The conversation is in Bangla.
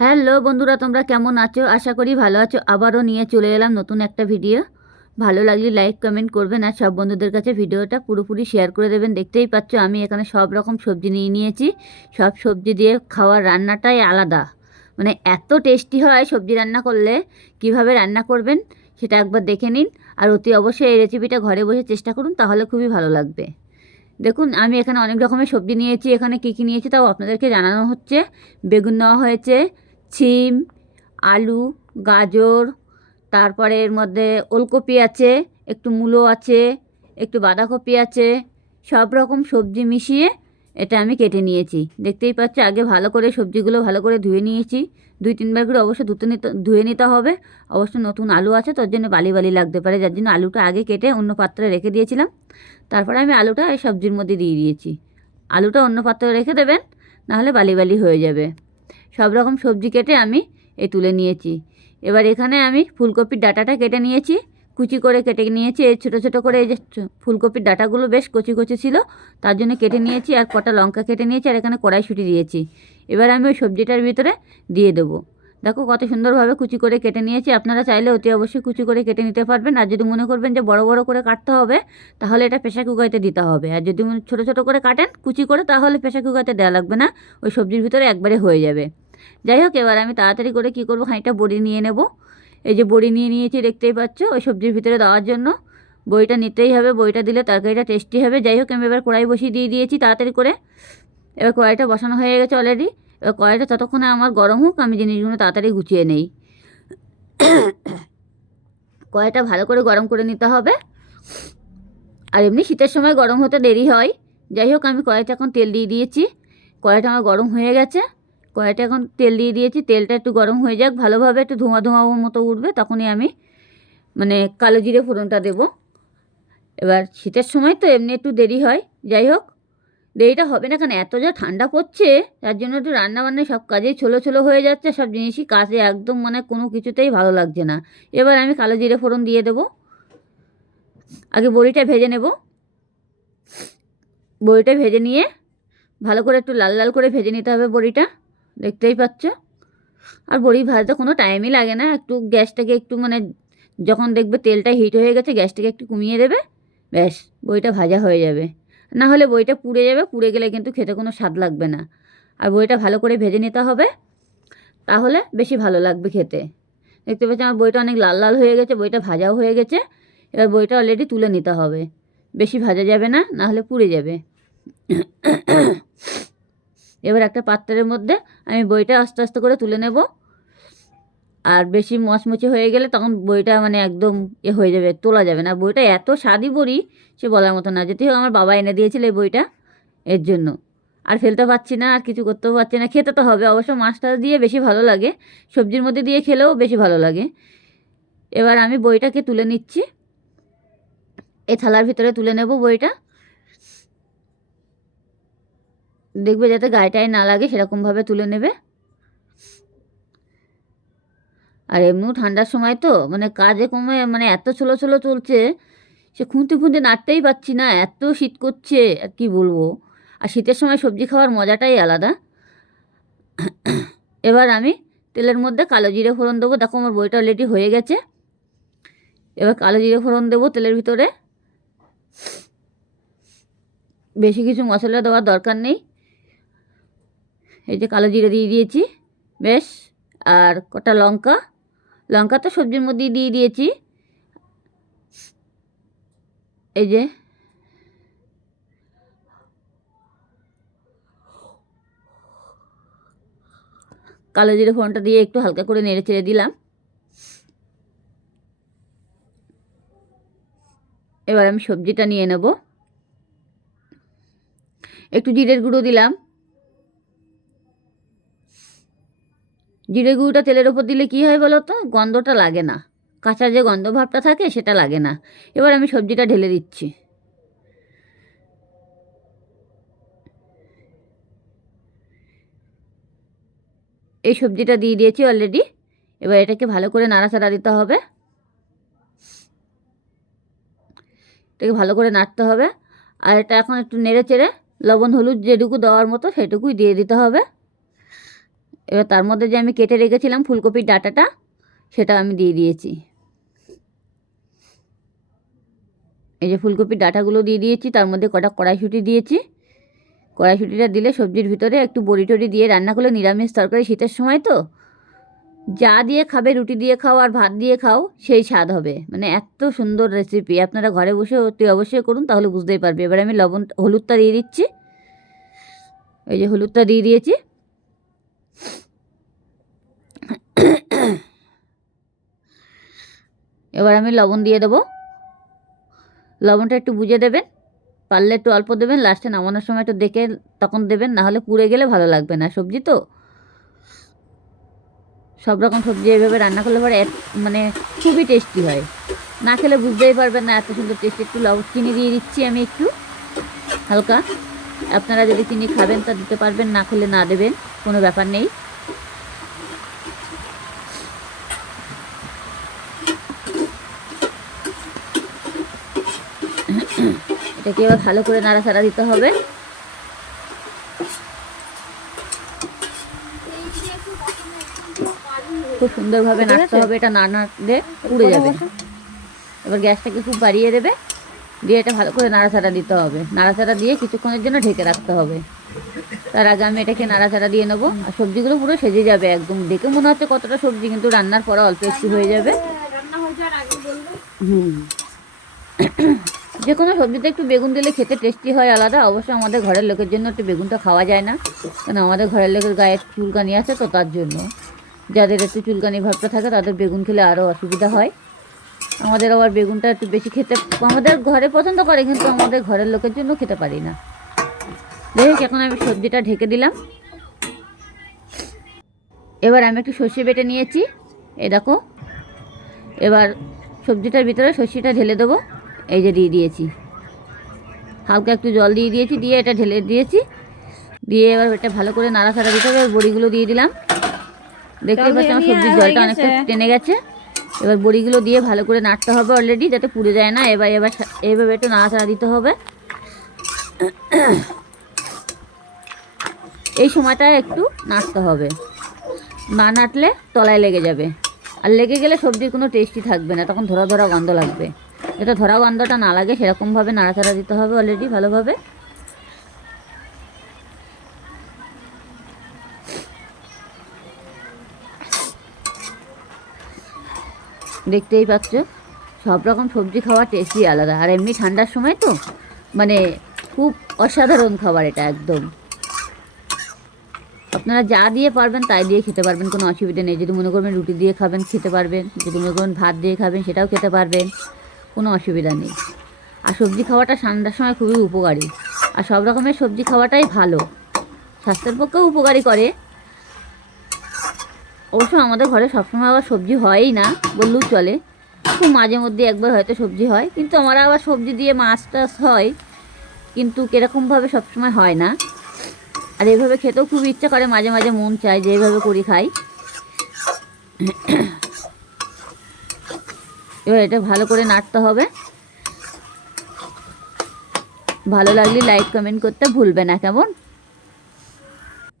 হ্যালো বন্ধুরা, তোমরা কেমন আছো? আশা করি ভালো আছো। আবারও নিয়ে চলে এলাম নতুন একটা ভিডিও ভালো লাগলে লাইক কমেন্ট করবেন আর সব বন্ধুদের কাছে ভিডিওটা পুরোপুরি শেয়ার করে দেবেন। দেখতেই পাচ্ছ, আমি এখানে সব রকম সবজি নিয়ে নিয়েছি। সব সবজি দিয়ে খাওয়ার রান্নাটাই আলাদা। মানে এত টেস্টি হয় সবজি রান্না করলে, কীভাবে রান্না করবেন সেটা একবার দেখে নিন। আর অতি অবশ্যই এই রেসিপিটা ঘরে বসে চেষ্টা করুন, তাহলে খুবই ভালো লাগবে। দেখুন, আমি এখানে অনেক রকমের সবজি নিয়েছি। এখানে কী কী নিয়েছি তাও আপনাদেরকে জানানো হচ্ছে। বেগুন নেওয়া হয়েছে সিম আলু, গাজর, তারপরে এর মধ্যে ওলকপি আছে, একটু মূলো আছে, একটু বাঁধাকপি আছে, সব রকম সবজি মিশিয়ে এটা আমি কেটে নিয়েছি। দেখতেই পাচ্ছ, আগে ভালো করে সবজিগুলো ভালো করে ধুয়ে নিয়েছি। দুই তিনবার করে অবশ্য ধুতে নিতে, ধুয়ে নিতে হবে। অবশ্য নতুন আলু আছে, তোর জন্য বালি বালি লাগতে পারে, যার জন্য আলুটা আগে কেটে অন্য পাত্রে রেখে দিয়েছিলাম। তারপরে আমি আলুটা এই সবজির মধ্যে দিয়ে দিয়েছি। আলুটা অন্য পাত্রে রেখে দেবেন, নাহলে বালি বালি হয়ে যাবে। সব রকম সবজি কেটে আমি এ তুলে নিয়েছি। এবার এখানে আমি ফুলকপির ডাটাটা কেটে নিয়েছি। কুচি করে কেটে নিয়েছি। এই ছোটো ছোটো করে এই যে ফুলকপির ডাটাগুলো বেশ কচি কচি ছিল। তার জন্য কেটে নিয়েছি আর কটা লঙ্কা কেটে নিয়েছি আর এখানে কড়াইশুঁটি দিয়েছি। এবার আমি ওই সবজিটার ভিতরে দিয়ে দেবো। দেখো কত সুন্দরভাবে কুচি করে কেটে নিয়েছি। আপনারা চাইলে অতি অবশ্যই কুচি করে কেটে নিতে পারবেন। আর যদি মনে করবেন যে বড় বড় করে কাটতে হবে, তাহলে এটা প্রেশার কুকারিতে দিতে হবে। আর যদি ছোটো ছোটো করে কাটেন কুচি করে, তাহলে প্রেশার কুকারিতে দেওয়া লাগবে না। ওই সবজির ভিতরে একবারে হয়ে যাবে। যাই হোক, এবার আমি তাড়াতাড়ি করে কী করব, খানিকটা বড়ি নিয়ে নেব। এই যে বড়ি নিয়ে নিয়েছি, দেখতেই পাচ্ছ, ওই সবজির ভিতরে দেওয়ার জন্য। বইটা নিতেই হবে বইটা দিলে তরকারিটা টেস্টি হবে। যাই হোক, আমি এবার কড়াই বসিয়ে দিয়ে দিয়েছি তাড়াতাড়ি করে। এবার কড়াইটা বসানো হয়ে গেছে অলরেডি এবার কড়াইটা ততক্ষণে আমার গরম হোক, আমি জিনিসগুলো তাড়াতাড়ি গুছিয়ে নেই। কড়াইটা ভালো করে গরম করে নিতে হবে। আর এমনি শীতের সময় গরম হতে দেরি হয়। যাই হোক, আমি কড়াইতে এখন তেল দিয়ে দিয়েছি। কড়াইটা আমার গরম হয়ে গেছে। কড়াইটা এখন তেল দিয়ে দিয়েছি, তেলটা একটু গরম হয়ে যাক, ভালোভাবে একটু ধোঁয়া ধোঁয়া মতো উঠবে, তখনই আমি মানে কালো জিরে ফোড়নটা দেবো। এবার শীতের সময় তো এমনি একটু দেরি হয়, যাই হোক, দেরিটা হবে না কেন? এত যা ঠান্ডা পড়ছে, তার জন্য একটু রান্নাবান্না সব কাজেই ছোলো ছোলো হয়ে যাচ্ছে, সব জিনিসই কাজে একদম মানে কোনো কিছুতেই ভালো লাগছে না। এবার আমি কালো জিরে ফোড়ন দিয়ে দেবো। আগে বড়িটা ভেজে নেব। বড়িটা ভেজে নিয়ে ভালো করে একটু লাল লাল করে ভেজে নিতে হবে বড়িটা। দেখতেই পাচ্ছ। আর বড়ি ভাজতে কোনো টাইমই লাগে না। একটু গ্যাসটাকে একটু মানে যখন দেখবে তেলটা হিট হয়ে গেছে, গ্যাসটাকে একটু কমিয়ে দেবে, ব্যাস বইটা ভাজা হয়ে যাবে। না হলে বইটা পুড়ে যাবে, পুড়ে গেলে কিন্তু খেতে কোনো স্বাদ লাগবে না। আর বইটা ভালো করে ভেজে নিতে হবে, তাহলে বেশি ভালো লাগবে খেতে। দেখতে পাচ্ছি আমার বইটা অনেক লাল লাল হয়ে গেছে বইটা ভাজাও হয়ে গেছে। এবার বইটা অলরেডি তুলে নিতে হবে। বেশি ভাজা যাবে না না হলে পুড়ে যাবে। এবার একটা পাত্রের মধ্যে আমি বইটা আস্তে আস্তে করে তুলে নেব। আর বেশি মচমচে হয়ে গেলে তখন বইটা মানে একদম এ হয়ে যাবে, তোলা যাবে না। বইটা এত স্বাদই বড়ি সে বলার মতো না। যেতে হোক আমার বাবা এনে দিয়েছিল এই বইটা এর জন্য। আর ফেলতে পারছি না, আর কিছু করতেও পারছি না। খেতে তো হবে, অবশ্য মাছটা দিয়ে বেশি ভালো লাগে। সবজির মধ্যে দিয়ে খেলেও বেশি ভালো লাগে। এবার আমি বইটাকে তুলে নিচ্ছি। এই থালার ভিতরে তুলে নেব বইটা। দেখবে যাতে গায়েটায় না লাগে, সেরকমভাবে তুলে নেবে। আর এমনিও ঠান্ডার সময় তো মানে কাজে কমে মানে এত ছোলো ছোলো চলছে, সে খুঁতে খুঁতে নাড়তেই পারছি না, এত শীত করছে, আর কি বলব। আর শীতের সময় সবজি খাওয়ার মজাটাই আলাদা। এবার আমি তেলের মধ্যে কালো জিরে ফোড়ন দেবো। দেখো আমার বইটা অলরেডি হয়ে গেছে। এবার কালো জিরে ফোড়ন দেবো তেলের ভিতরে। বেশি কিছু মশলা দেওয়ার দরকার নেই। এই যে কালো জিরে দিয়ে দিয়েছি, বেশ। আর কটা লঙ্কা লঙ্কা তো সবজির মধ্যেই দিয়ে দিয়েছি। এই যে কালো জিরে ফোড়নটা দিয়ে একটু হালকা করে নেড়ে চেড়ে দিলাম। এবার আমি সবজিটা নিয়ে নেব। একটু জিরের গুঁড়ো দিলাম। জিরে গুঁড়োটা তেলের ওপর দিলে কী হয় বলো তো? গন্ধটা লাগে না। কাঁচা যে গন্ধ ভাবটা থাকে সেটা লাগে না। এবার আমি সবজিটা ঢেলে দিচ্ছি। এই সবজিটা দিয়ে দিয়েছি অলরেডি এবার এটাকে ভালো করে নাড়াচাড়া দিতে হবে। এটাকে ভালো করে নাড়তে হবে। আর এটা এখন একটু নেড়ে চেড়ে লবণ, হলুদ যেটুকু দেওয়ার মতো সেটুকুই দিয়ে দিতে হবে। এবার তার মধ্যে যে আমি কেটে রেখেছিলাম ফুলকপির ডাটাটা সেটা আমি দিয়ে দিয়েছি। এই যে ফুলকপির ডাটাগুলো দিয়ে দিয়েছি, তার মধ্যে কটা কড়াইশুঁটি দিয়েছি। কড়াইশুঁটিটা দিলে সবজির ভিতরে একটু বড়ি টড়ি দিয়ে রান্না করলে নিরামিষ তরকারি শীতের সময় তো, যা দিয়ে খাবে রুটি দিয়ে খাও আর ভাত দিয়ে খাও, সেই স্বাদ হবে। মানে এত সুন্দর রেসিপি আপনারা ঘরে বসে অতি অবশ্যই করুন, তাহলে বুঝতেই পারবে। এবার আমি লবণ, হলুদটা দিয়ে দিচ্ছি। এই যে হলুদটা দিয়ে দিয়েছি। এবার আমি লবণ দিয়ে দেবো। লবণটা একটু বুঝে দেবেন, পারলে একটু অল্প দেবেন লাস্টে নামানোর সময় একটু দেখে তখন দেবেন না হলে পুড়ে গেলে ভালো লাগবে না। সবজি তো? সব রকম সবজি এইভাবে রান্না করলে পরে মানে খুবই টেস্টি হয়। না খেলে বুঝতেই পারবেন না, এত সুন্দর টেস্টি একটু লবণ, চিনি দিয়ে দিচ্ছি আমি একটু, হালকা। আপনারা যদি চিনি খাবেন তা দিতে পারবেন, না খেলে না দেবেন, কোনো ব্যাপার নেই। এটাকে এবার ভালো করে নাড়াচাড়া দিতে হবে। খুব সুন্দরভাবে নাড়তে হবে এটা না নাড়লে পুড়ে যাবে। এবার গ্যাসটাকে খুব বাড়িয়ে দেবে দিয়ে এটা ভালো করে নাড়াচাড়া দিতে হবে। নাড়াচাড়া দিয়ে কিছুক্ষণের জন্য ঢেকে রাখতে হবে। তার আগে আমি এটাকে নাড়াচাড়া দিয়ে নেব। আর সবজিগুলো পুরো সেজে যাবে একদম। দেখে মনে হচ্ছে কতটা সবজি কিন্তু রান্নার পরে অল্প একটু হয়ে যাবে। হুম। যে কোনো সবজিতে একটু বেগুন দিলে খেতে টেস্টি হয় আলাদা। অবশ্য আমাদের ঘরের লোকের জন্য একটু বেগুনটা খাওয়া যায় না। কারণ আমাদের ঘরের লোকের গায়ে চুলকানি আছে তো তার জন্য। যাদের একটু চুলকানি ভাবটা থাকে তাদের বেগুন খেলে আরও অসুবিধা হয়। আমাদের আবার বেগুনটা একটু বেশি খেতে, আমাদের ঘরে পছন্দ করে কিন্তু আমাদের ঘরের লোকের জন্য খেতে পারি না। হোক, এখন আমি সবজিটা ঢেকে দিলাম। এবার আমি একটু সর্ষে বেটে নিয়েছি। এ দেখো, এবার সবজিটার ভিতরে সর্ষেটা ঢেলে দেবো। এই যে দিয়ে দিয়েছি। হালকা একটু জল দিয়ে দিয়েছি দিয়ে এটা ঢেলে দিয়েছি। দিয়ে এবার এটা ভালো করে নাড়াচাড়া দিতে হবে এবার বড়িগুলো দিয়ে দিলাম। দেখতে পাচ্ছি আমার সবজির জলটা অনেকটা টেনে গেছে। এবার বড়িগুলো দিয়ে ভালো করে নাড়তে হবে অলরেডি যাতে পুড়ে যায় না। এবার এবার এইভাবে একটু নাড়াচাড়া দিতে হবে। এই সময়টা একটু নাড়তে হবে। না নাড়লে তলায় লেগে যাবে। আর লেগে গেলে সবজির কোনো টেস্টই থাকবে না তখন ধরা ধরা গন্ধ লাগবে। যাতে ধরা গন্ধটা না লাগে, সেরকমভাবে নাড়াচাড়া দিতে হবে অলরেডি ভালোভাবে। দেখতেই পাচ্ছ, সব রকম সবজি খাওয়ার টেস্টই আলাদা। আর এমনি ঠান্ডার সময় তো মানে খুব অসাধারণ খাবার এটা একদম। আপনারা যা দিয়ে পারবেন তাই দিয়ে খেতে পারবেন, কোনো অসুবিধা নেই। যদি মনে করবেন রুটি দিয়ে খাবেন, খেতে পারবেন। যদি মনে করবেন ভাত দিয়ে খাবেন, সেটাও খেতে পারবেন। কোনো অসুবিধা নেই। আর সবজি খাওয়াটা ঠান্ডার সময় খুবই উপকারী। আর সব রকমের সবজি খাওয়াটাই ভালো। স্বাস্থ্যের পক্ষেও উপকারী করে। অবশ্য আমাদের ঘরে সবসময় আবার সবজি হয়ই না, বললেও চলে। খুব মাঝে মধ্যে একবার হয়তো সবজি হয়, কিন্তু আমার আবার সবজি দিয়ে মাছ টাছ হয়, কিন্তু কীরকমভাবে সবসময় হয় না। আর এইভাবে খেতেও খুব ইচ্ছা করে, মাঝে মাঝে মন চায় যে এইভাবে করি খাই। এবার এটা ভালো করে নাড়তে হবে। ভালো লাগলে লাইক কমেন্ট করতে ভুলবে না কেমন?